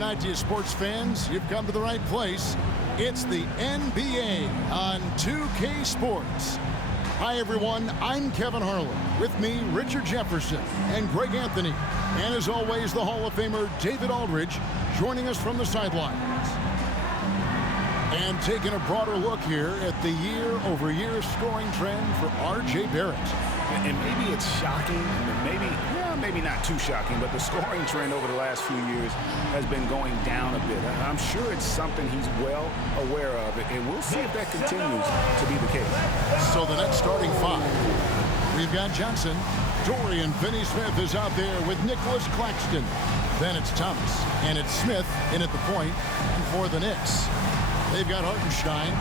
Night to you sports fans, you've come to the right place. It's the NBA on 2K Sports. Hi everyone, I'm Kevin Harlan. With me, Richard Jefferson and Greg Anthony. And as always, the Hall of Famer David Aldridge joining us from the sidelines. And taking a broader look here at the year-over-year scoring trend for R.J. Barrett. And maybe it's shocking, maybe not too shocking, but the scoring trend over the last few years has been going down a bit. I'm sure it's something he's well aware of, and we'll see if that continues to be the case. So the next starting five, we've got Johnson. Dorian Finney-Smith is out there with Nicholas Claxton. Then it's Thomas, and it's Smith in at the point. And for the Knicks, they've got Hartenstein,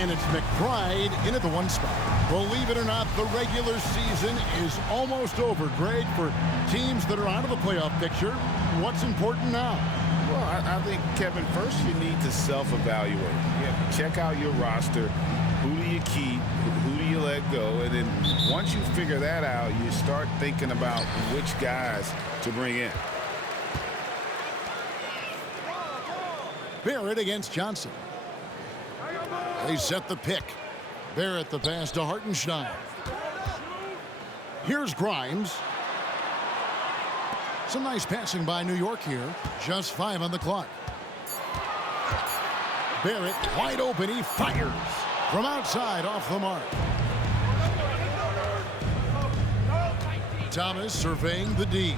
and it's McBride in at the one spot. Believe it or not, the regular season is almost over, Greg, for teams that are out of the playoff picture. What's important now? Well, I think, Kevin, first you need to self-evaluate. You have to check out your roster. Who do you keep? Who do you let go? And then once you figure that out, you start thinking about which guys to bring in. Barrett against Johnson. They set the pick. Barrett the pass to Hartenstein. Here's Grimes. Some nice passing by New York here. Just 5 on the clock. Barrett wide open. He fires from outside off the mark. Thomas surveying the D.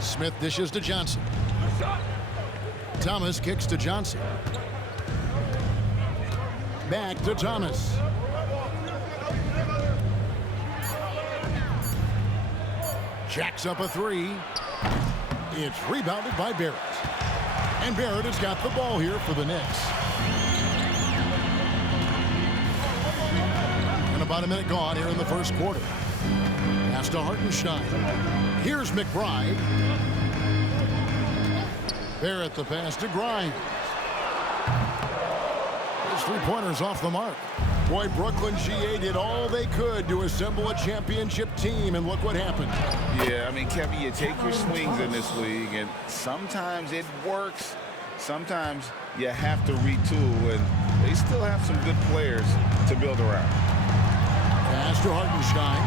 Smith dishes to Johnson. Thomas kicks to Johnson. Back to Thomas. Jacks up a three. It's rebounded by Barrett. And Barrett has got the ball here for the Knicks. And about a minute gone here in the first quarter. Pass to Hartenstein. Here's McBride. Barrett the pass to Grimes. Three-pointers off the mark. Boy, Brooklyn GA did all they could to assemble a championship team, and look what happened. Yeah, I mean, Kevin, you take your swings in this league, and sometimes it works. Sometimes you have to retool, and they still have some good players to build around. Pass to Hartenstein.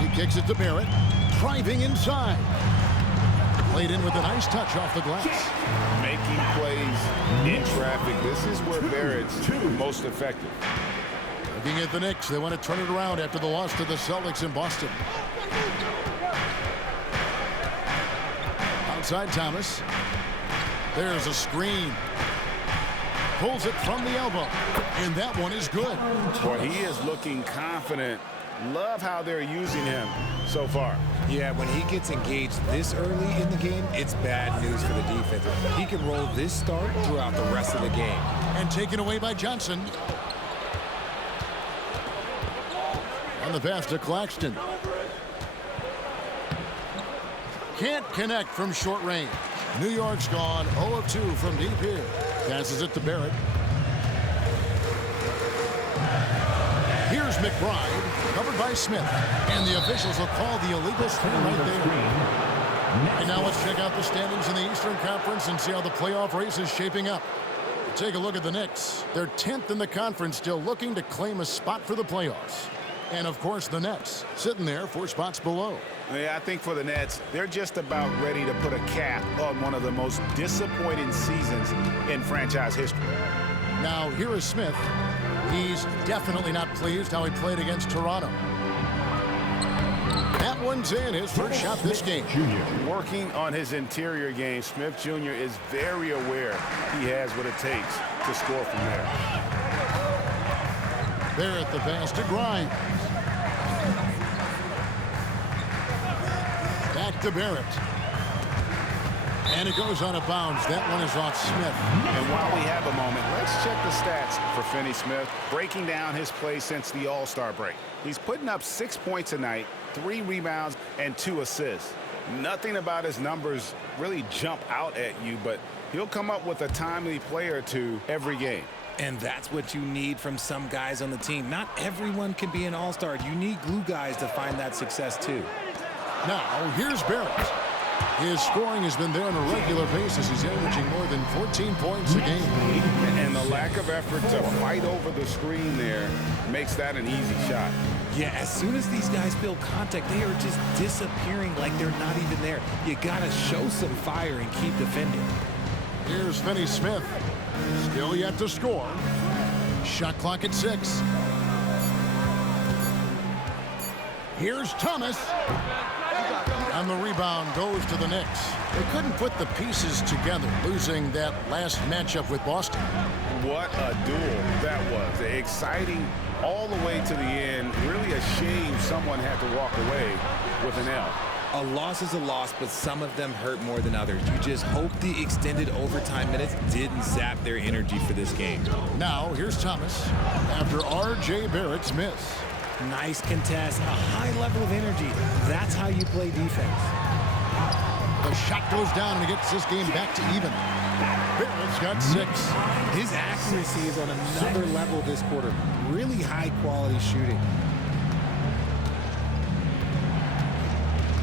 He kicks it to Barrett. Driving inside. Played in with a nice touch off the glass. Making plays in traffic. This is where Barrett's most effective. Looking at the Knicks, they want to turn it around after the loss to the Celtics in Boston. Outside Thomas. There's a screen. Pulls it from the elbow. And that one is good. Boy, he is looking confident. Love how they're using him so far. Yeah, when he gets engaged this early in the game, it's bad news for the defense. He can roll this start throughout the rest of the game. And taken away by Johnson. On the pass to Claxton. Can't connect from short range. New York's gone 0 of 2 from deep here. Passes it to Barrett. Here's McBride. Covered by Smith. And the officials will call the illegal screen right there. And now let's check out the standings in the Eastern Conference and see how the playoff race is shaping up. Take a look at the Knicks. They're 10th in the conference, still looking to claim a spot for the playoffs. And, of course, the Nets sitting there 4 spots below. Yeah, I think for the Nets, they're just about ready to put a cap on one of the most disappointing seasons in franchise history. Now, here is Smith. He's definitely not pleased how he played against Toronto. That one's in, his first shot this game. Working on his interior game, Smith Jr. is very aware he has what it takes to score from there. Barrett the pass to Grimes. Back to Barrett. And it goes out of bounds. That one is off Smith. And while we have a moment, let's check the stats for Finney-Smith, breaking down his play since the All-Star break. He's putting up 6 points a night, 3 rebounds, and 2 assists. Nothing about his numbers really jump out at you, but he'll come up with a timely play or two every game. And that's what you need from some guys on the team. Not everyone can be an all-star. You need glue guys to find that success too. Now, here's Barrett. His scoring has been there on a regular basis. He's averaging more than 14 points a game. And the lack of effort to fight over the screen there makes that an easy shot. Yeah, as soon as these guys feel contact, they are just disappearing like they're not even there. You got to show some fire and keep defending. Here's Finney Smith. Still yet to score. Shot clock at 6. Here's Thomas. And the rebound goes to the Knicks. They couldn't put the pieces together, losing that last matchup with Boston. What a duel that was. Exciting all the way to the end. Really a shame someone had to walk away with an L. A loss is a loss, but some of them hurt more than others. You just hope the extended overtime minutes didn't zap their energy for this game. Now, here's Thomas after R.J. Barrett's miss. Nice contest, a high level of energy. That's how you play defense. The shot goes down and it gets this game back to even. Barrett's got 6. His accuracy is on another level this quarter. Really high quality shooting.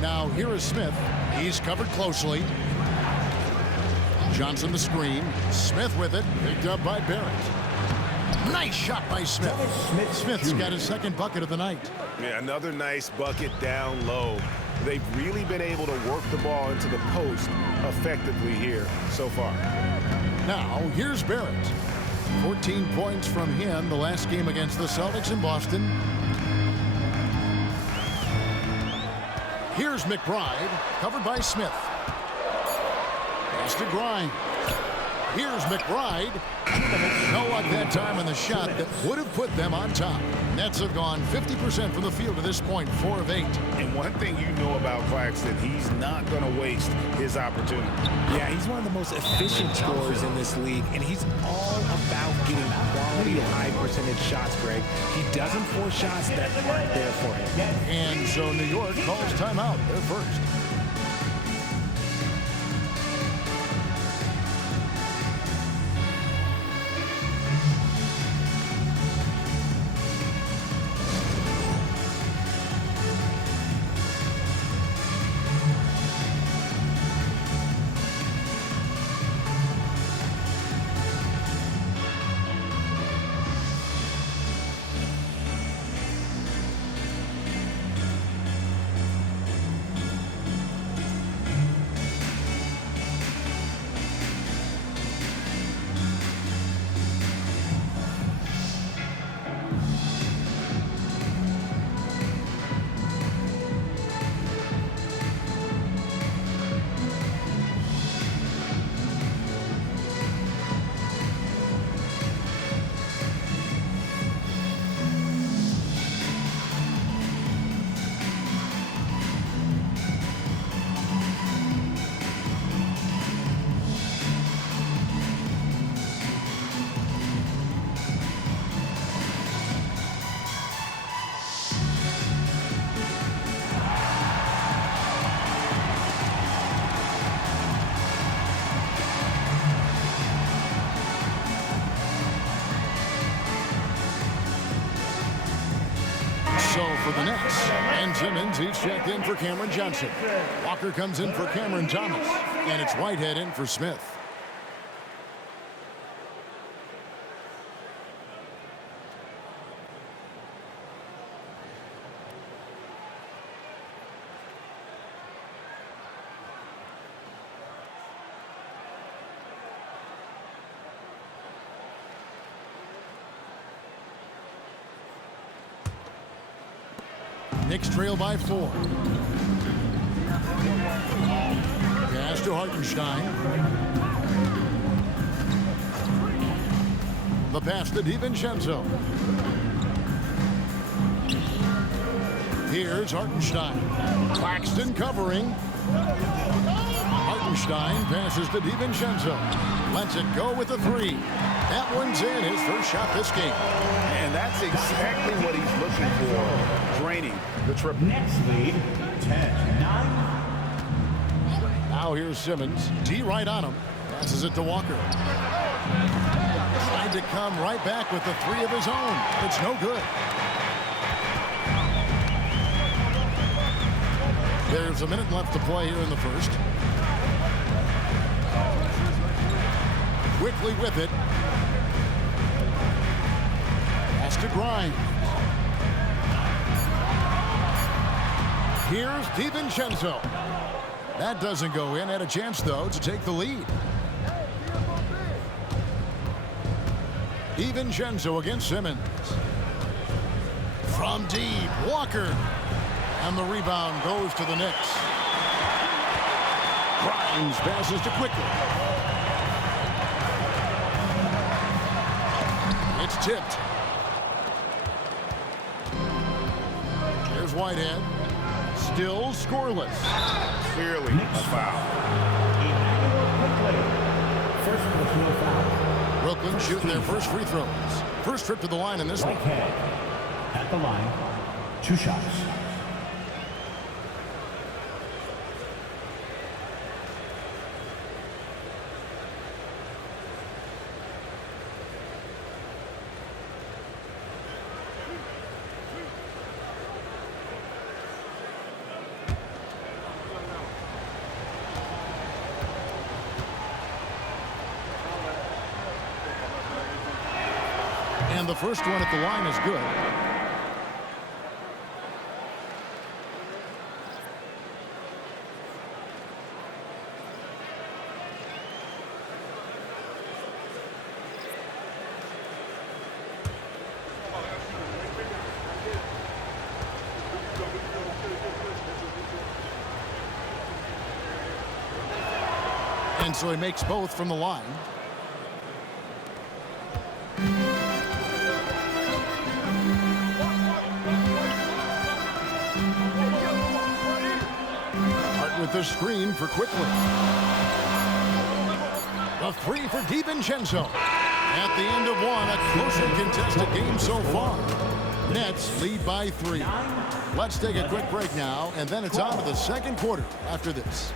Now here is Smith. He's covered closely. Johnson the screen. Smith with it. Picked up by Barrett. Nice shot by Smith. Smith's got his second bucket of the night. Yeah, another nice bucket down low. They've really been able to work the ball into the post effectively here so far. Now here's Barrett. 14 points from him the last game against the Celtics in Boston. Here's McBride, covered by Smith. Pass to Grimes. Here's McBride. No luck that time on the shot that would have put them on top. Nets have gone 50% from the field to this point, 4 of 8. And one thing you know about Claxton, he's not going to waste his opportunity. Yeah, he's one of the most efficient scorers in this league, and he's all about getting quality, high percentage shots, Greg. He doesn't force shots that aren't there for him. And so New York calls timeout. They're first. So for the Nets, and Simmons each checked in for Cameron Johnson. Walker comes in for Cameron Thomas, and it's Whitehead in for Smith. Knicks trail by 4. Pass to Hartenstein. The pass to DiVincenzo. Here's Hartenstein. Claxton covering. Hartenstein passes to DiVincenzo. Lets it go with a 3. That one's in, his first shot this game. And that's exactly what he's looking for, draining the triple. Next lead, 10-9. Now here's Simmons. D right on him. Passes it to Walker. Tried to come right back with the 3 of his own. It's no good. There's a minute left to play here in the first. Quickly with it. Has to grind. Here's DiVincenzo. That doesn't go in. Had a chance, though, to take the lead. DiVincenzo against Simmons. From deep, Walker. And the rebound goes to the Knicks. Grimes passes to Quickly. It's tipped. Here's Whitehead. Still scoreless. Clearly a foul. First personal foul. Brooklyn shooting their first free throws. First trip to the line in this one. Whitehead at the line. 2 shots. And the first one at the line is good. And so he makes both from the line. With the screen for Quickly. The three for DiVincenzo. At the end of one, a closely contested game so far. Nets lead by 3. Let's take a quick break now, and then it's on to the second quarter after this.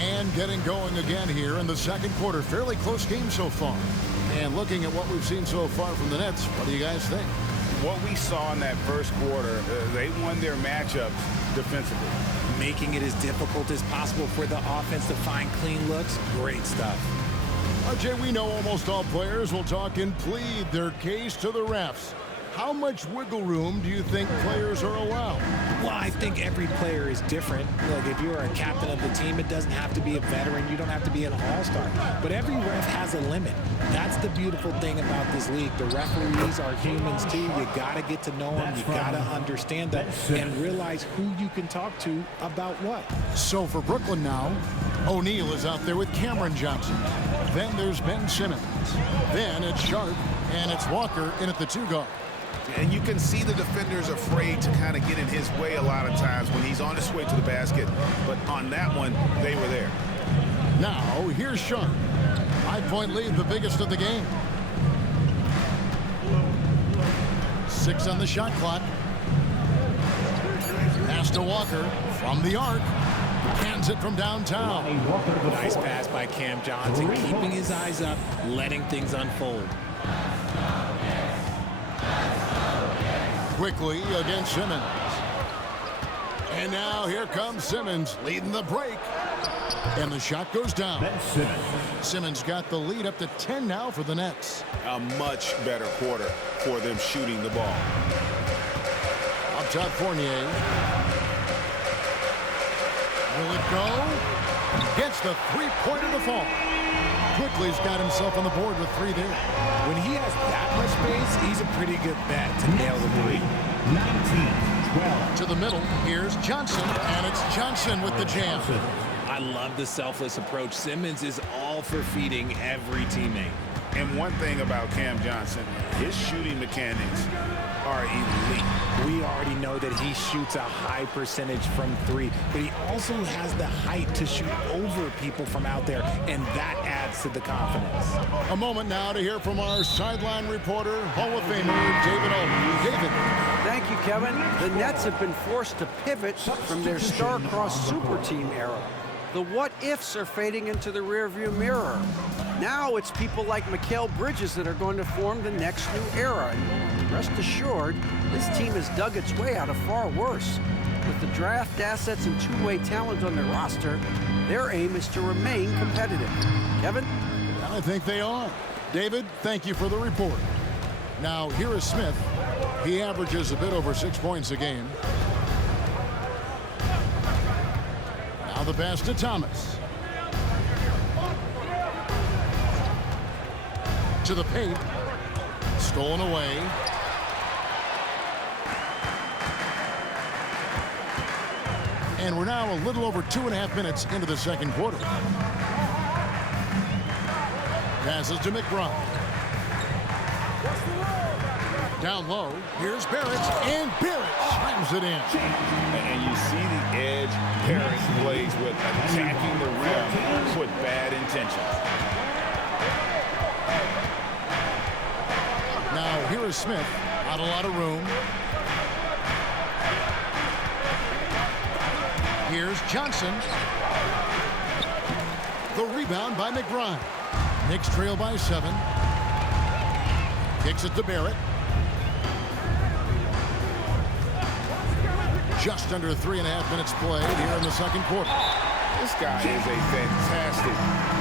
And getting going again here in the second quarter. Fairly close game so far. And looking at what we've seen so far from the Nets, what do you guys think? What we saw in that first quarter, they won their matchups defensively. Making it as difficult as possible for the offense to find clean looks. Great stuff. RJ, we know almost all players will talk and plead their case to the refs. How much wiggle room do you think players are allowed? Well, I think every player is different. Look, if you're a captain of the team, it doesn't have to be a veteran. You don't have to be an all-star. But every ref has a limit. That's the beautiful thing about this league. The referees are humans, too. You got to get to know them. You got to understand them and realize who you can talk to about what. So for Brooklyn now, O'Neal is out there with Cameron Johnson. Then there's Ben Simmons. Then it's Sharp, and it's Walker in at the 2 guard. And you can see the defenders afraid to kind of get in his way a lot of times when he's on his way to the basket. But on that one, they were there. Now, here's Sharp. 5-point lead, the biggest of the game. 6 on the shot clock. Pass to Walker from the arc. Hands it from downtown. Nice pass by Cam Johnson, keeping his eyes up, letting things unfold. Quickly against Simmons. And now here comes Simmons leading the break. And the shot goes down. Simmons got the lead up to 10 now for the Nets. A much better quarter for them shooting the ball. Up top, Fournier. Will it go? Gets the three-pointer to fall. Quickly's got himself on the board with 3 there. When he has that much space, he's a pretty good bet to nail the 3. 19-12. To the middle, here's Johnson, and it's Johnson with the jam. I I love the selfless approach. Simmons is all for feeding every teammate. And one thing about Cam Johnson, his shooting mechanics are elite. We already know that he shoots a high percentage from three, but he also has the height to shoot over people from out there, and that adds to the confidence. A moment now to hear from our sideline reporter, Hall of Famer David Aldridge. David. Thank you, Kevin. The Nets have been forced to pivot from their star-crossed super team era. The what-ifs are fading into the rearview mirror. Now it's people like Mikal Bridges that are going to form the next new era. And rest assured, this team has dug its way out of far worse. With the draft assets and two-way talent on their roster, their aim is to remain competitive. Kevin? I think they are. David, thank you for the report. Now, here is Smith. He averages a bit over 6 points a game. Now the pass to Thomas. To the paint. Stolen away. And we're now a little over 2.5 minutes into the second quarter. Passes to McBride. Down low. Here's Barrett. And Barrett slams it in. And you see the edge Barrett plays with, attacking the rim with bad intentions. Now here is Smith. Not a lot of room. Here's Johnson. The rebound by McBride. Knicks trail by 7. Kicks it to Barrett. Just under 3.5 minutes played here in the second quarter. This guy is a fantastic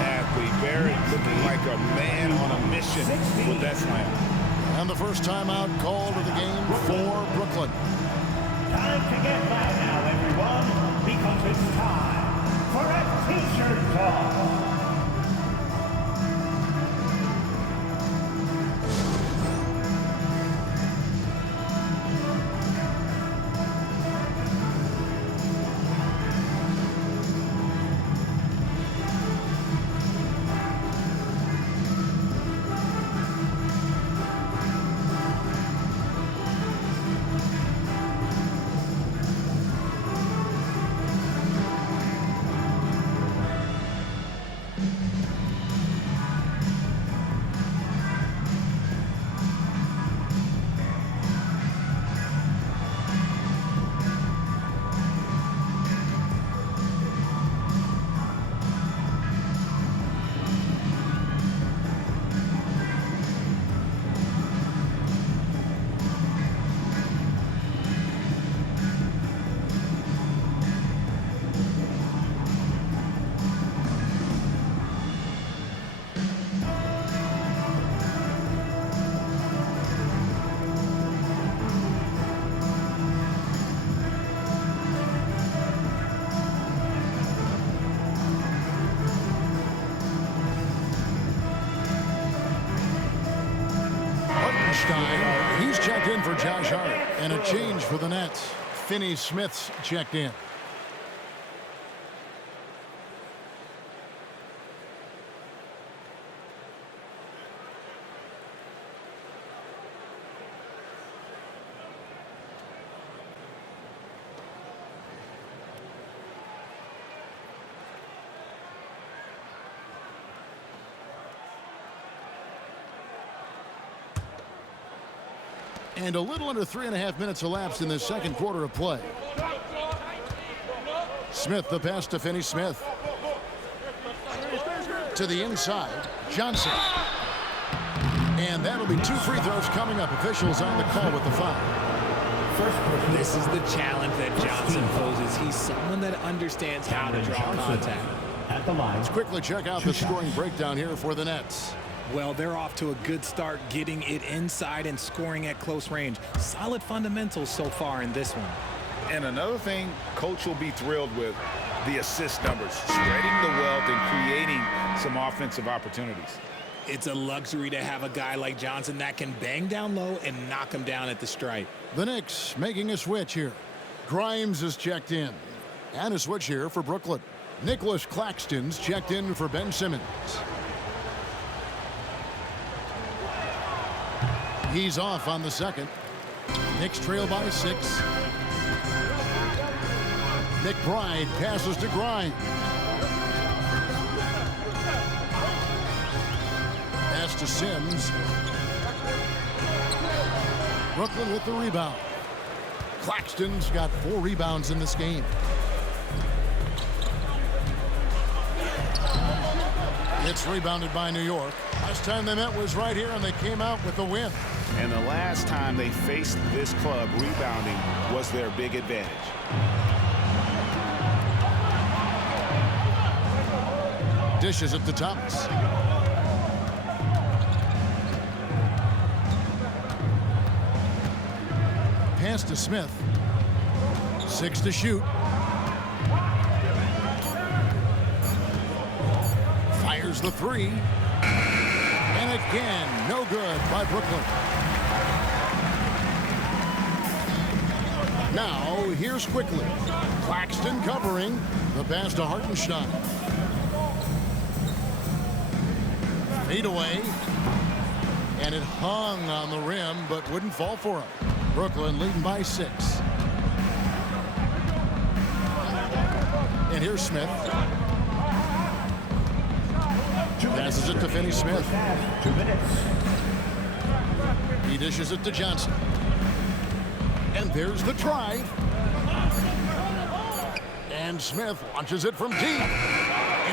athlete. Barrett looking like a man on a mission with that slam. And the first timeout called of the game for Brooklyn. Time to get loud now, everyone, because it's time for a t-shirt talk. He's checked in for Josh Hart. And a change for the Nets. Finney Smith's checked in. And a little under 3.5 minutes elapsed in the second quarter of play. Smith, the pass to Finney Smith. To the inside, Johnson. And that'll be 2 free throws coming up. Officials on the call with the foul. This is the challenge that Johnson poses. He's someone that understands how to draw contact. At the line. Let's quickly check out the scoring breakdown here for the Nets. Well, they're off to a good start getting it inside and scoring at close range. Solid fundamentals so far in this one. And another thing Coach will be thrilled with, the assist numbers, spreading the wealth and creating some offensive opportunities. It's a luxury to have a guy like Johnson that can bang down low and knock him down at the stripe. The Knicks making a switch here. Grimes is checked in. And a switch here for Brooklyn. Nicholas Claxton's checked in for Ben Simmons. He's off on the second. Knicks trail by 6. McBride passes to Grimes. Pass to Sims. Brooklyn with the rebound. Claxton's got 4 rebounds in this game. It's rebounded by New York. Last time they met was right here, and they came out with the win. And the last time they faced this club, rebounding was their big advantage. Dishes it to Thomas. Pass to Smith. 6 to shoot. Fires the 3. And again, no good by Brooklyn. Now, here's Quickly. Claxton covering. The pass to Hartenstein. Fade away. And it hung on the rim, but wouldn't fall for him. Brooklyn leading by 6. And here's Smith. Passes it to Finney-Smith. 2 minutes. He dishes it to Johnson. And there's the drive. And Smith launches it from deep.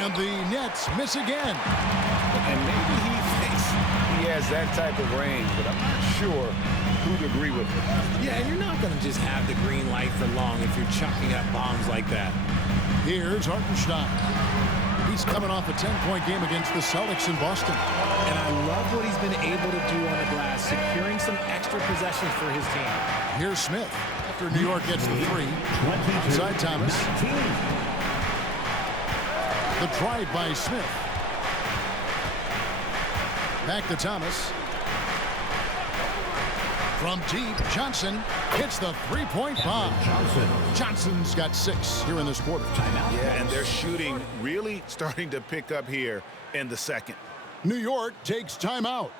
And the Nets miss again. And maybe he thinks he has that type of range, but I'm not sure who'd agree with him. Yeah, and you're not going to just have the green light for long if you're chucking up bombs like that. Here's Hartenstein. He's coming off a 10-point game against the Celtics in Boston. And I love what he's been able to do on the glass, securing some extra possessions for his team. Here's Smith. After New York gets the 3. Inside Thomas. 19. The drive by Smith. Back to Thomas. From deep, Johnson hits the 3-point bomb. Johnson's got 6 here in this quarter. Yeah, and their shooting really starting to pick up here in the second. New York takes timeout.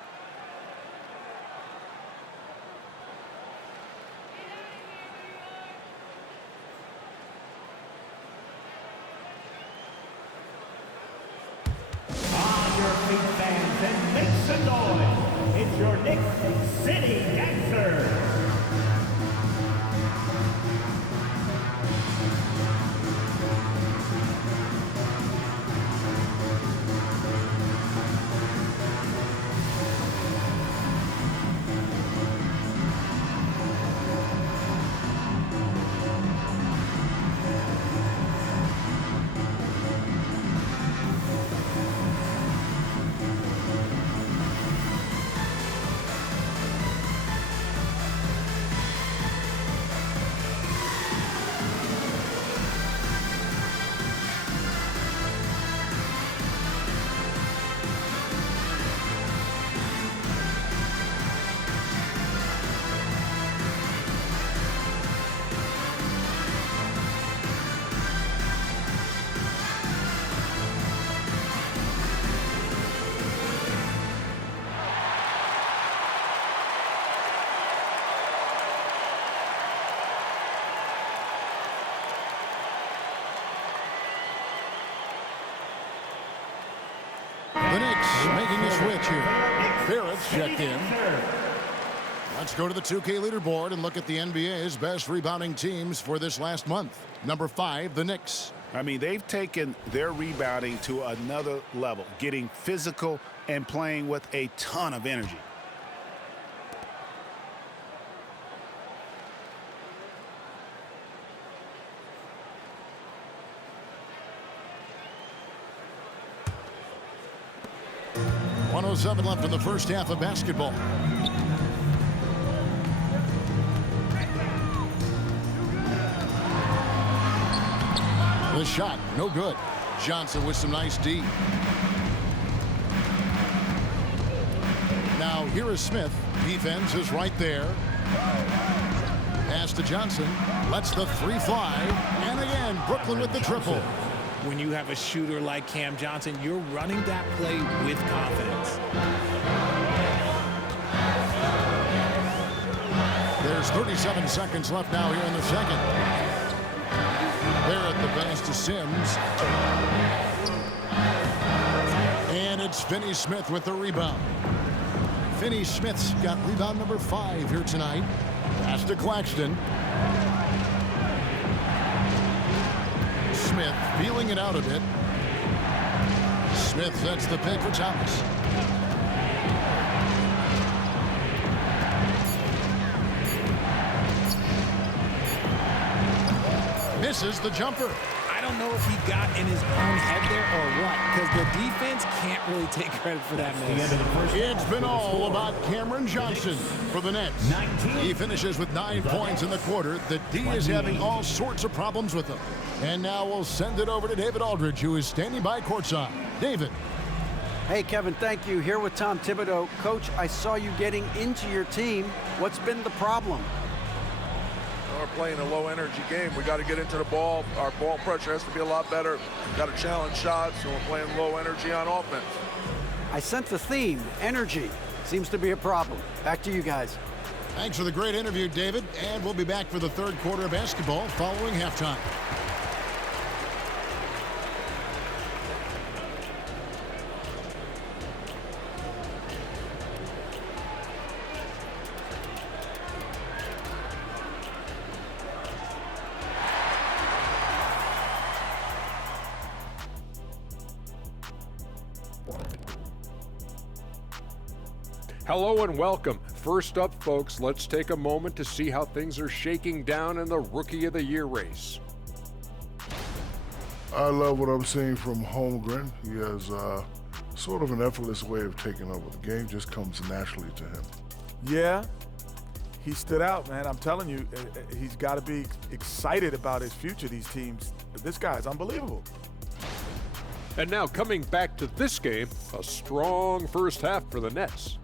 On your feet, fans, and make some noise. It's your Knicks City Dancers. The Knicks making a switch here. Barrett's checked in. Let's go to the 2K leaderboard and look at the NBA's best rebounding teams for this last month. Number 5, the Knicks. I mean, they've taken their rebounding to another level, getting physical and playing with a ton of energy. .107 left in the first half of basketball. The shot, no good. Johnson with some nice D. Now here is Smith. Defense is right there. Pass to Johnson. Lets the 3 fly. And again, Brooklyn with the triple. when you have a shooter like Cam Johnson, you're running that play with confidence. There's 37 seconds left now here in the second. Barrett the pass to Sims. And it's Finney Smith with the rebound. Finney Smith's got rebound number 5 here tonight. Pass to Claxton. Smith feeling it out a bit. Smith sets the pick for Thomas. Misses the jumper. I don't know if he got in his own head there or what, because the defense can't really take credit for that miss. It's been all about Cameron Johnson for the Nets. He finishes with 9 points in the quarter. The D is having all sorts of problems with him. And now we'll send it over to David Aldridge, who is standing by courtside. David. Hey, Kevin, thank you. Here with Tom Thibodeau. Coach, I saw you getting into your team. What's been the problem? We're playing a low-energy game. We got to get into the ball. Our ball pressure has to be a lot better. Got to challenge shots, and we're playing low energy on offense. I sense the theme, energy. Seems to be a problem. Back to you guys. Thanks for the great interview, David. And we'll be back for the third quarter of basketball following halftime. Hello and welcome. First up, folks, let's take a moment to see how things are shaking down in the Rookie of the Year race. I love what I'm seeing from Holmgren. He has sort of an effortless way of taking over. The game just comes naturally to him. Yeah, he stood out, man. I'm telling you, he's got to be excited about his future, these teams. This guy is unbelievable. And now coming back to this game, a strong first half for the Nets.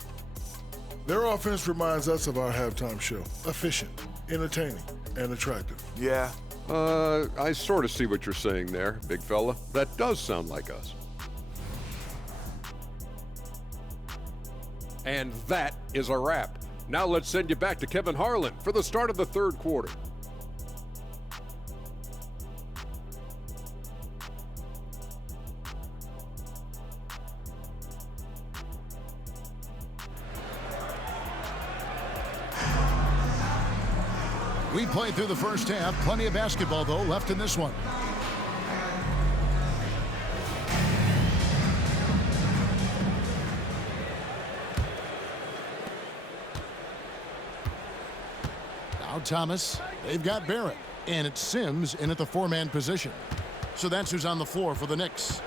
Their offense reminds us of our halftime show. Efficient, entertaining, and attractive. Yeah. I sort of see what you're saying there, big fella. That does sound like us. And that is a wrap. Now let's send you back to Kevin Harlan for the start of the third quarter. We played through the first half. Plenty of basketball, though, left in this one. Now Thomas. They've got Barrett. And it's Sims in at the four-man position. So that's who's on the floor for the Knicks.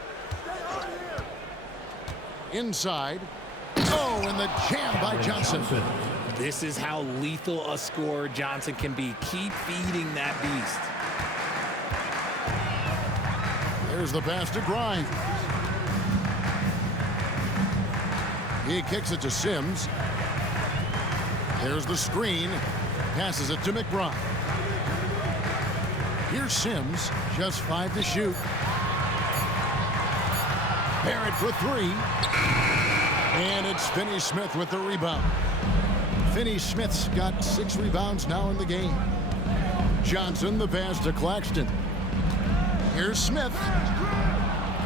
Inside. Oh, and the jam by Johnson. This is how lethal a scorer Johnson can be. Keep feeding that beast. There's the pass to Grimes. He kicks it to Sims. There's the screen. Passes it to McBride. Here's Sims. Just 5 to shoot. Barrett for 3. And it's Finney Smith with the rebound. Finney Smith's got 6 rebounds now in the game. Johnson, the pass to Claxton. Here's Smith.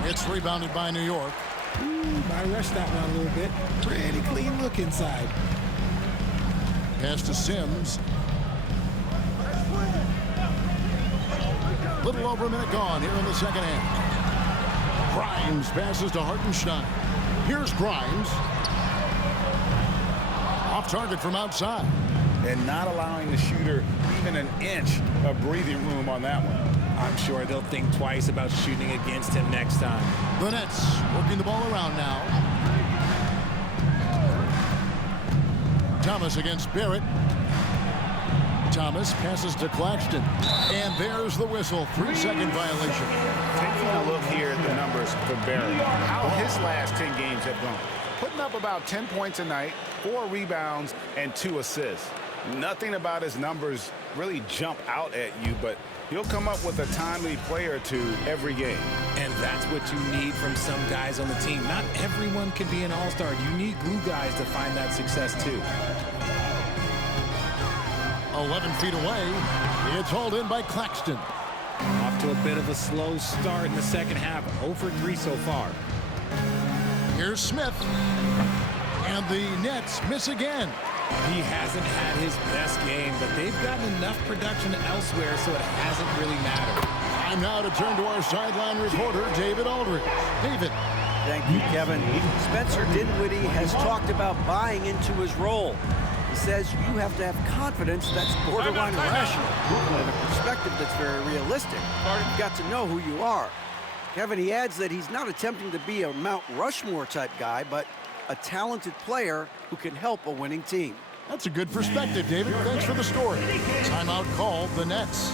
It's rebounded by New York. I rushed that one a little bit. Pretty clean look inside. Pass to Sims. Little over a minute gone here in the second half. Grimes passes to Hartenstein. Here's Grimes. Off target from outside. And not allowing the shooter even an inch of breathing room on that one. I'm sure they'll think twice about shooting against him next time. The Nets working the ball around now. Thomas against Barrett. Thomas passes to Claxton. And there's the whistle. 3-second violation. Taking a look here at the numbers for Barrett. How his last 10 games have gone. Putting up about 10 points a night, 4 rebounds, and 2 assists. Nothing about his numbers really jump out at you, but he'll come up with a timely play or two every game. And that's what you need from some guys on the team. Not everyone can be an all-star. You need glue guys to find that success too. 11 feet away. It's hauled in by Claxton. Off to a bit of a slow start in the second half. 0 for 3 so far. Here's Smith. And the Nets miss again. He hasn't had his best game, but they've gotten enough production elsewhere, so it hasn't really mattered. Time now to turn to our sideline reporter, David Aldridge. David. Thank you, Kevin. Spencer Dinwiddie has talked about buying into his role. He says you have to have confidence that's borderline rational and a perspective that's very realistic. You've got to know who you are. Kevin, he adds that he's not attempting to be a Mount Rushmore type guy, but a talented player who can help a winning team. That's a good perspective, David. Thanks for the story. Timeout called the Nets.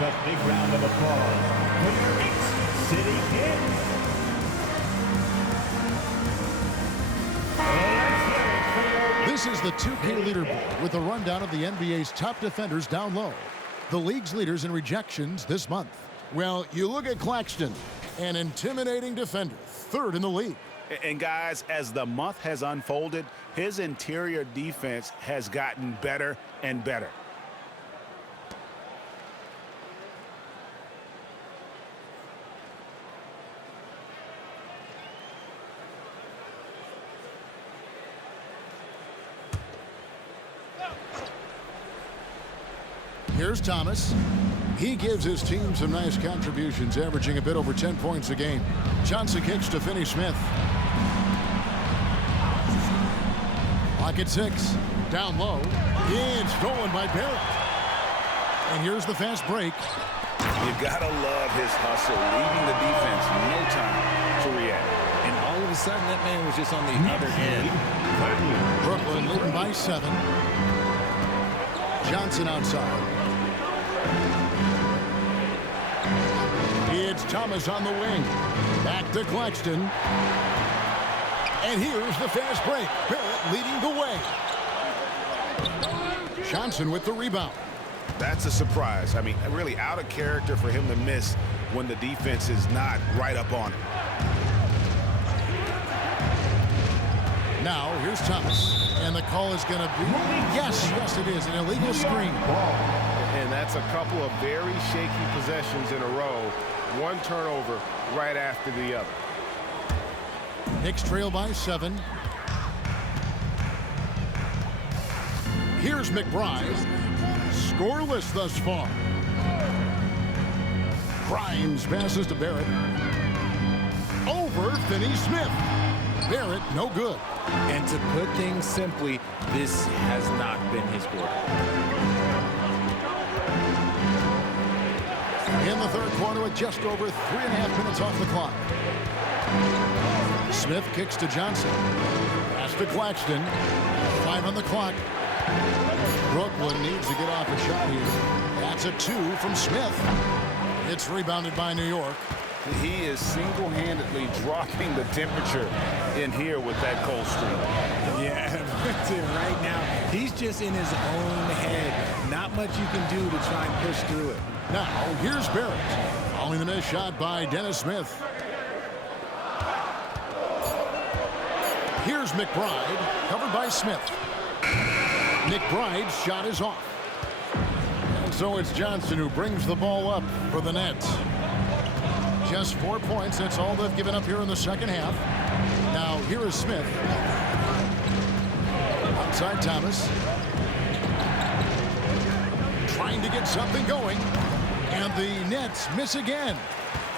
A big round of applause for your Knicks City Kid. This is the 2K leaderboard with a rundown of the NBA's top defenders down low. The league's leaders in rejections this month. Well, you look at Claxton, an intimidating defender, 3rd in the league. And guys, as the month has unfolded, his interior defense has gotten better and better. Here's Thomas. He gives his team some nice contributions, averaging a bit over 10 points a game. Johnson kicks to Finney Smith. Clock at 6. Down low. It's stolen by Barrett. And here's the fast break. You gotta love his hustle, leaving the defense no time to react. And all of a sudden, that man was just on the other end. Brooklyn leading by 7. Johnson outside. It's Thomas on the wing. Back to Claxton. And here's the fast break. Barrett leading the way. Johnson with the rebound. That's a surprise. I mean, really out of character for him to miss when the defense is not right up on him. Now, here's Thomas. And the call is going to be, yes, it is, an illegal screen. And that's a couple of very shaky possessions in a row. One turnover right after the other. Knicks trail by 7. Here's McBride. Scoreless thus far. Grimes passes to Barrett. Over Finney Smith. Barrett, no good. And to put things simply, this has not been his quarter. In the third quarter with just over 3.5 minutes off the clock. Smith kicks to Johnson. Pass to Claxton. 5 on the clock. Brooklyn needs to get off a shot here. That's a 2 from Smith. It's rebounded by New York. He is single-handedly dropping the temperature in here with that cold streak. Yeah, that's it right now. He's just in his own head. Not much you can do to try and push through it. Now, here's Barrett. Following the missed shot by Dennis Smith. Here's McBride, covered by Smith. McBride's shot is off. And so it's Johnson who brings the ball up for the Nets. Just 4 points. That's all they've given up here in the second half. Now, here is Smith. Outside Thomas. Trying to get something going. And the Nets miss again.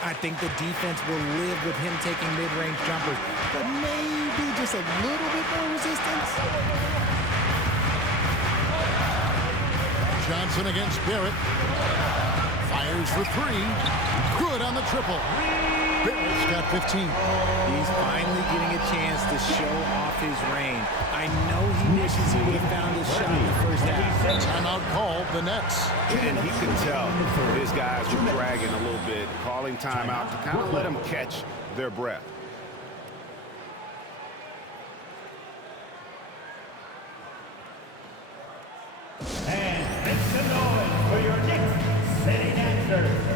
I think the defense will live with him taking mid-range jumpers, but maybe just a little bit more resistance. Johnson against Barrett. Fires for three. Good on the triple. Barrett's got 15. He's finally getting a chance to show off his range. I know he wishes he would have found his shot in the first half. Timeout called the Nets. And he could tell his guys were dragging a little bit, calling timeout to kind of let them catch their breath. And make some noise for your next sitting answer.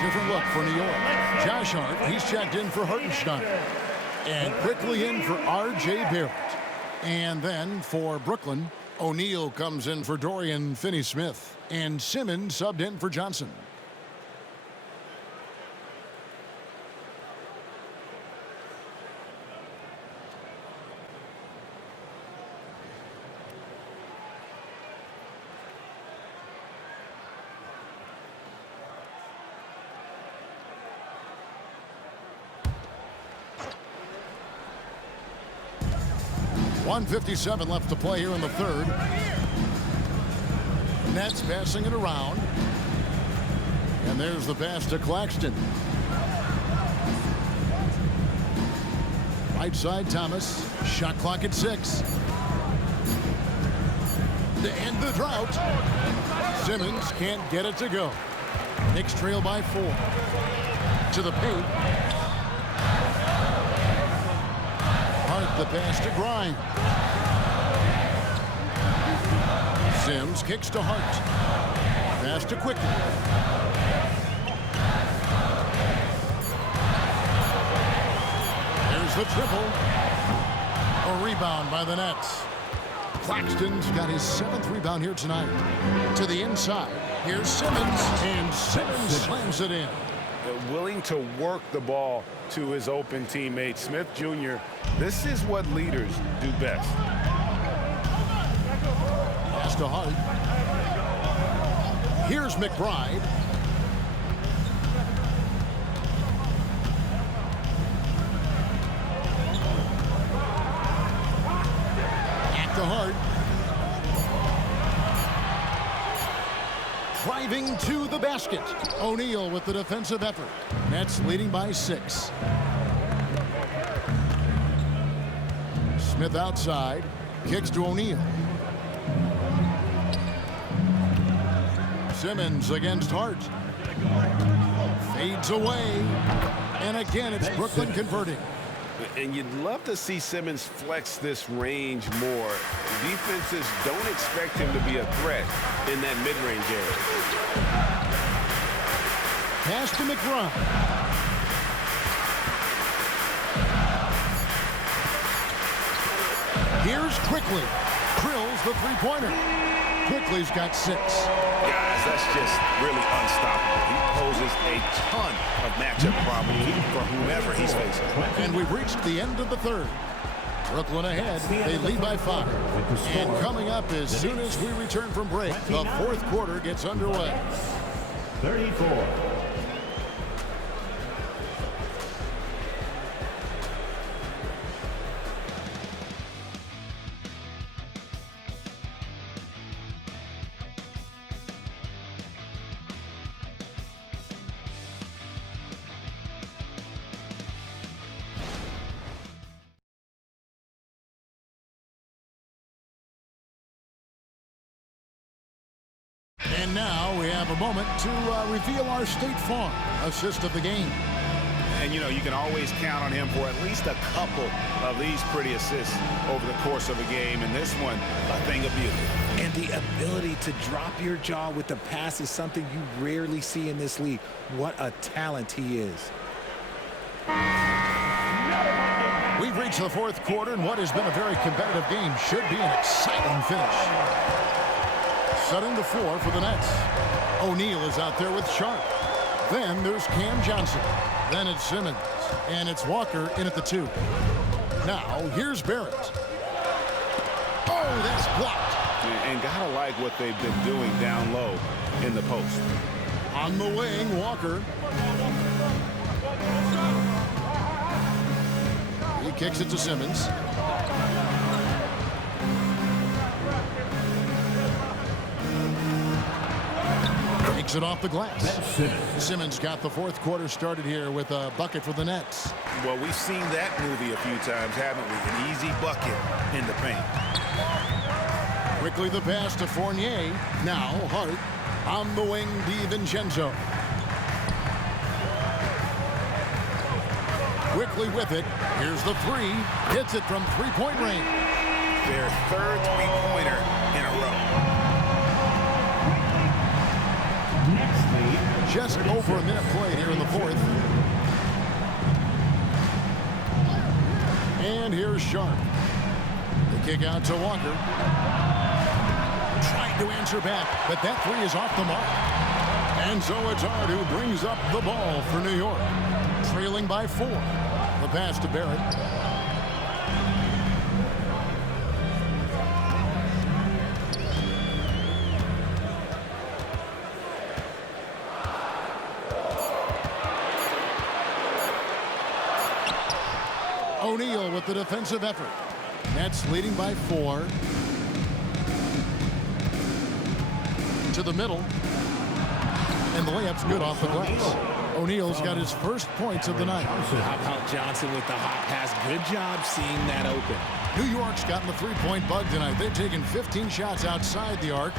Different look for New York. Josh Hart, he's checked in for Hartenstein. And quickly in for R.J. Barrett. And then for Brooklyn, O'Neal comes in for Dorian Finney-Smith. And Simmons subbed in for Johnson. .157 left to play here in the third. Nets passing it around. And there's the pass to Claxton. Right side Thomas. Shot clock at 6. To end the drought. Simmons can't get it to go. Knicks trail by 4. To the paint. Hart the pass to Grimes. Sims kicks to Hart. Pass to Quickly. There's the triple. A rebound by the Nets. Claxton's got his 7th rebound here tonight. To the inside. Here's Simmons. And Simmons slams it in. Willing to work the ball to his open teammate, Smith Jr. This is what leaders do best. Pass to Hart. Here's McBride. Back to Hart. Driving to the basket. O'Neal with the defensive effort. Nets leading by 6. Smith outside. Kicks to O'Neal. Simmons against Hart. Fades away. And again, it's Brooklyn converting. And you'd love to see Simmons flex this range more. Defenses don't expect him to be a threat in that mid-range area. Pass to McBride. Here's Quickly. Drills the three-pointer. Quickly's got 6. Guys, that's just really unstoppable. He poses a ton of matchup problems for whomever he's facing. And we've reached the end of the third. Brooklyn ahead. They lead by 5. And coming up as soon as we return from break, the fourth quarter gets underway. 34. And now we have a moment to reveal our State Farm assist of the game. And, you know, you can always count on him for at least a couple of these pretty assists over the course of a game. And this one, a thing of beauty. And the ability to drop your jaw with the pass is something you rarely see in this league. What a talent he is. We've reached the fourth quarter, and what has been a very competitive game should be an exciting finish. Setting the floor for the Nets. O'Neal is out there with Sharp. Then there's Cam Johnson. Then it's Simmons. And it's Walker in at the 2. Now, here's Barrett. Oh, that's blocked. And gotta like what they've been doing down low in the post. On the wing, Walker. He kicks it to Simmons. Takes it off the glass. Simmons got the fourth quarter started here with a bucket for the Nets. Well, we've seen that movie a few times, haven't we? An easy bucket in the paint. Quickly the pass to Fournier. Now Hart on the wing, DiVincenzo. Quickly with it. Here's the 3. Hits it from three-point range. Their third three-pointer in a row. Just over a minute played here in the fourth. And here's Sharp. The kick out to Walker. Trying to answer back, but that 3 is off the mark. And so it's Hart who brings up the ball for New York. Trailing by 4. The pass to Barrett. O'Neal with the defensive effort. Nets leading by 4. To the middle. And the layup's good off the glass. O'Neal's got his first points of the night. How about Johnson with the hot pass? Good job seeing that open. New York's gotten the three-point bug tonight. They've taken 15 shots outside the arc.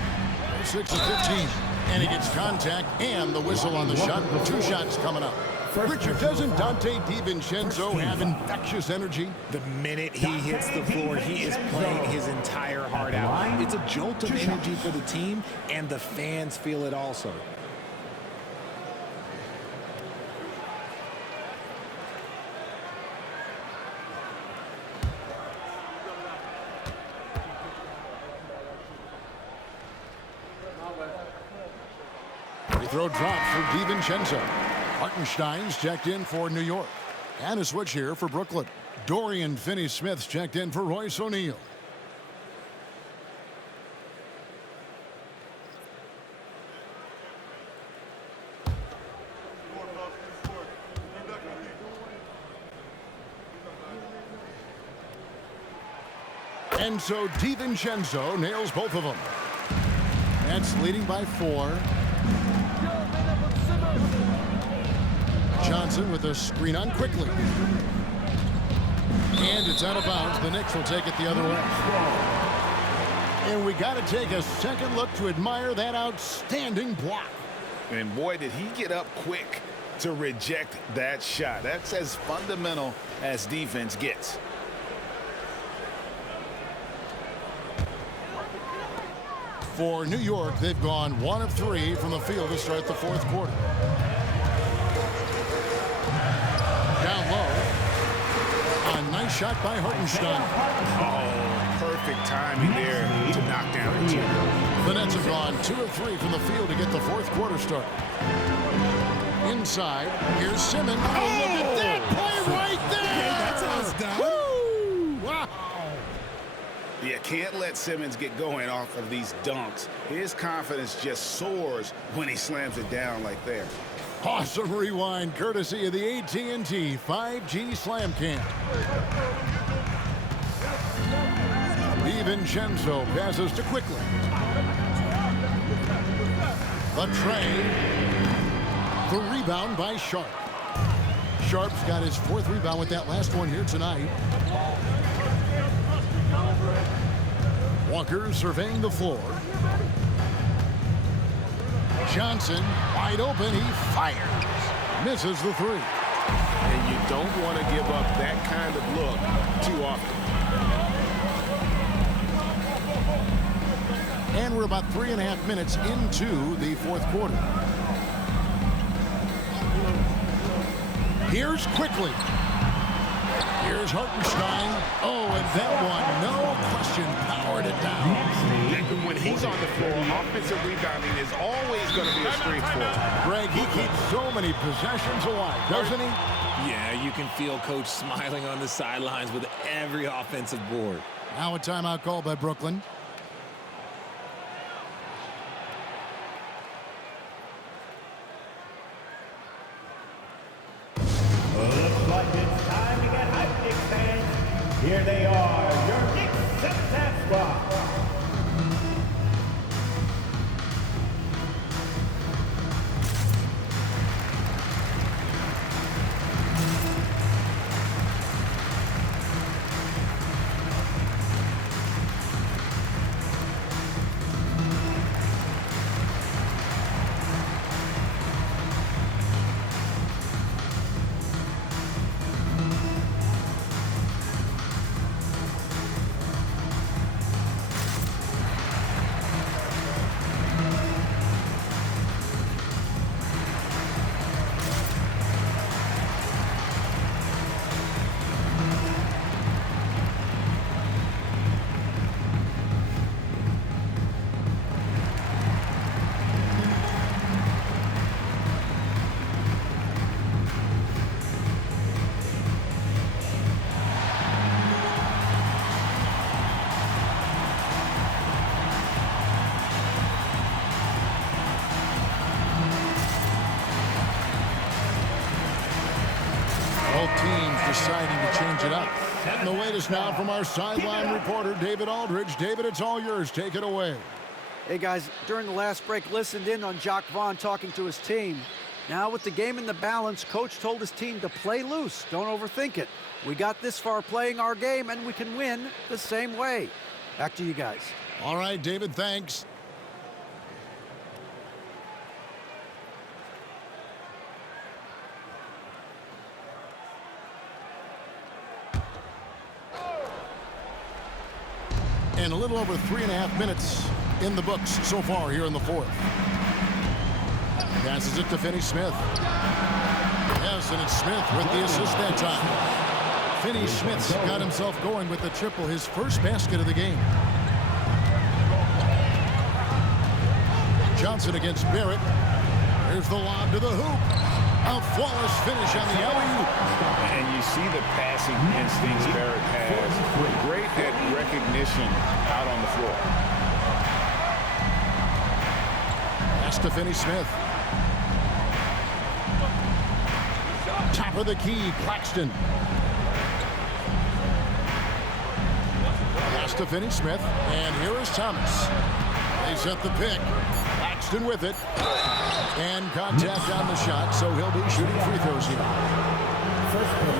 They're 6 of 15. And he gets contact and the whistle on the shot. 2 shots coming up. Richard, doesn't Dante DiVincenzo have infectious energy? The minute he hits the floor, he is playing his entire heart out. It's a jolt of energy for the team, and the fans feel it also. Free throw drop for DiVincenzo. Hartenstein's checked in for New York. And a switch here for Brooklyn. Dorian Finney-Smith's checked in for Royce O'Neal. And so DiVincenzo nails both of them. That's leading by 4. Johnson with a screen on Quickly. And it's out of bounds. The Knicks will take it the other way. And we got to take a second look to admire that outstanding block. And boy, did he get up quick to reject that shot. That's as fundamental as defense gets. For New York, they've gone 1 of 3 from the field to start the fourth quarter. Down low. A nice shot by Hartenstein. Oh, perfect timing there to knock down the two. The Nets have gone 2 of 3 from the field to get the fourth quarter started. Inside, here's Simmons. Oh, look at that play right there! Okay, that's how it's done. Woo! Wow! You can't let Simmons get going off of these dunks. His confidence just soars when he slams it down like that. Awesome rewind courtesy of the AT&T 5G Slam Cam. DiVincenzo passes to Quickly. The tray. The rebound by Sharp. Sharp's got his 4th rebound with that last one here tonight. Walker surveying the floor. Johnson wide open. He fires. Misses the 3. And you don't want to give up that kind of look too often. And we're about 3.5 minutes into the fourth quarter. Here's Quickly. Here's Hartenstein. Oh, and that one, no question, powered it down. And when he's on the floor, offensive rebounding is always going to be a strength for him. Greg, he keeps so many possessions alive, doesn't he? Yeah, you can feel Coach smiling on the sidelines with every offensive board. Now a timeout call by Brooklyn. Looks like it's time to get hyped, Knicks fans. Here they are, your Knicks Six-Man Squad. Deciding to change it up. And the latest now from our sideline reporter, David Aldridge. David, it's all yours. Take it away. Hey, guys, during the last break, listened in on Jacque Vaughn talking to his team. Now, with the game in the balance, Coach told his team to play loose. Don't overthink it. We got this far playing our game, and we can win the same way. Back to you guys. All right, David, thanks. And a little over 3.5 minutes in the books so far here in the fourth. Passes it to Finney-Smith. Yes, and it's Smith with the assist that time. Finney-Smith's got himself going with the triple, his first basket of the game. Johnson against Barrett. Here's the lob to the hoop. A flawless finish on the alley-oop. And you see the passing instincts Barrett has. Great at recognition out on the floor. Pass to Finney-Smith. Top of the key, Claxton. Pass to Finney-Smith. And here is Thomas. They set the pick. Claxton with it. And contact on the shot, so he'll be shooting free throws here.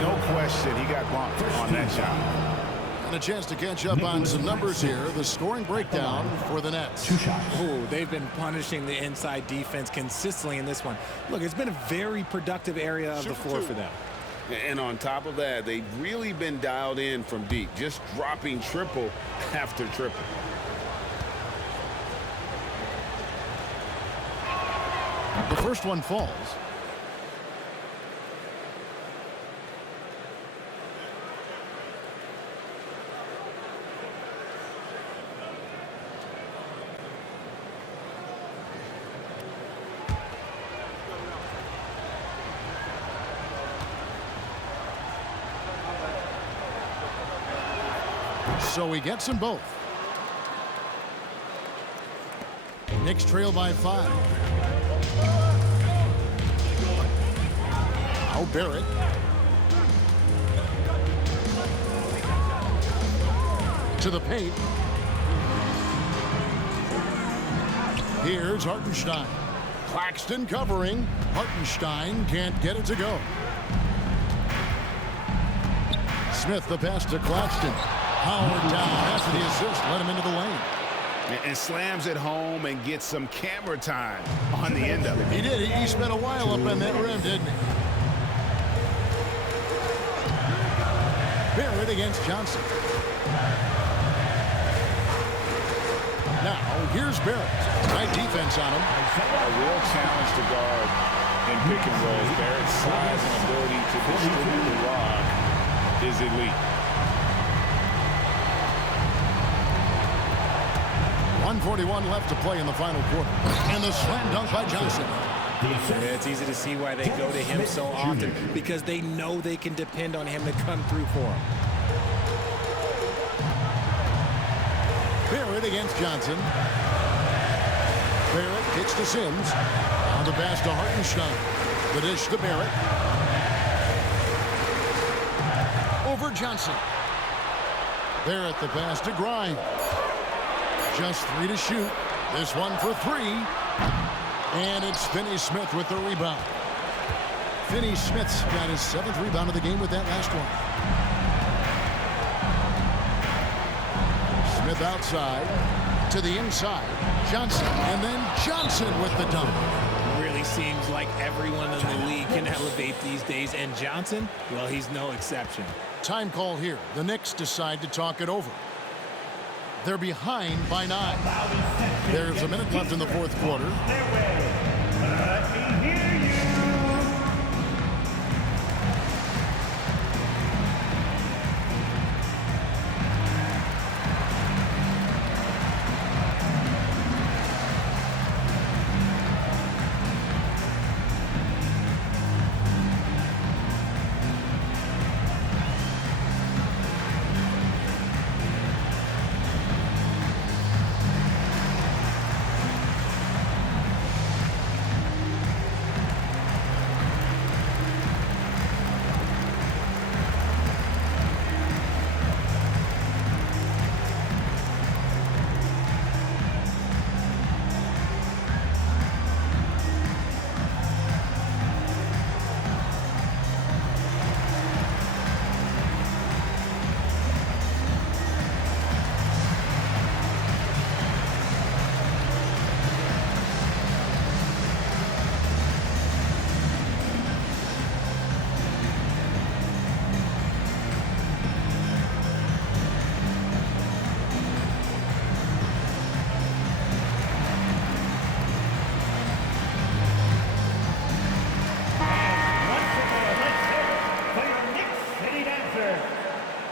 No question, he got bumped on that shot. And a chance to catch up on some numbers here. The scoring breakdown for the Nets. Oh, they've been punishing the inside defense consistently in this one. Look, it's been a very productive area of the floor for them. And on top of that, they've really been dialed in from deep, just dropping triple after triple. The first one falls. So he gets them both. Knicks trail by 5. Now Barrett. To the paint. Here's Hartenstein. Claxton covering. Hartenstein can't get it to go. Smith the pass to Claxton. Howard down after the assist, let him into the lane. And slams it home and gets some camera time on the end of it. He did. He spent a while up on that rim, didn't he? Barrett against Johnson. Now, here's Barrett. Nice defense on him. A real challenge to guard in pick and roll. Barrett's size and ability to distribute the rock is elite. 1:41 left to play in the final quarter. And the slam dunk by Johnson. Yeah, it's easy to see why they go to him so often, because they know they can depend on him to come through for them. Barrett against Johnson. Barrett kicks to Sims. On the pass to Hartenstein. The dish to Barrett. Over Johnson. Barrett the pass to Grimes. Just 3 to shoot. This one for 3. And it's Finney Smith with the rebound. Finney Smith's got his 7th rebound of the game with that last one. Smith outside. To the inside. Johnson. And then Johnson with the dunk. Really seems like everyone in the league can elevate these days. And Johnson, well, he's no exception. Time call here. The Knicks decide to talk it over. They're behind by 9. There's a minute left in the fourth quarter.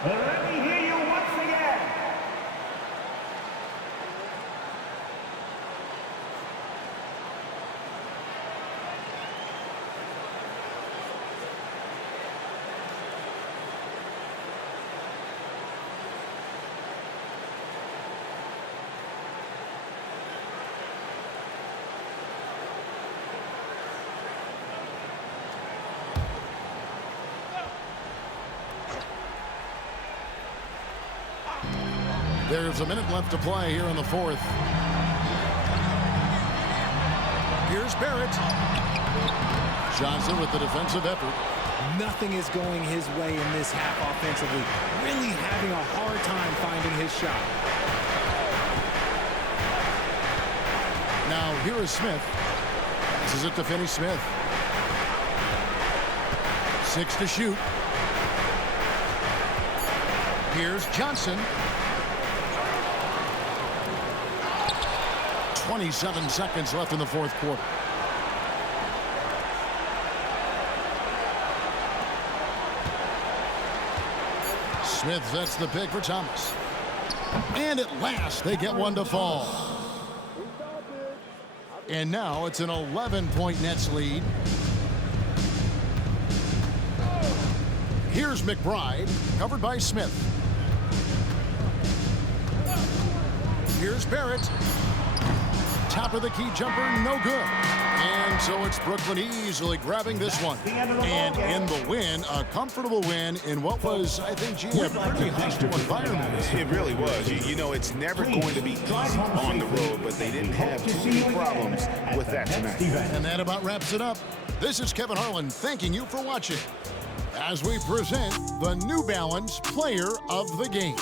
Let me hear you. There's a minute left to play here in the fourth. Here's Barrett. Johnson with the defensive effort. Nothing is going his way in this half offensively. Really having a hard time finding his shot. Now here is Smith. This is it to Finney Smith. 6 to shoot. Here's Johnson. 27 seconds left in the fourth quarter. Smith sets the pick for Thomas. And at last, they get one to fall. And now it's an 11-point Nets lead. Here's McBride, covered by Smith. Here's Barrett. Top of the key jumper, no good. And so it's Brooklyn easily grabbing this one. And in the win, a comfortable win in what was, I think, a pretty hostile environment. It really was. You know, it's never going to be easy on the road, but they didn't have too many problems with that tonight. And that about wraps it up. This is Kevin Harlan thanking you for watching as we present the New Balance Player of the Game.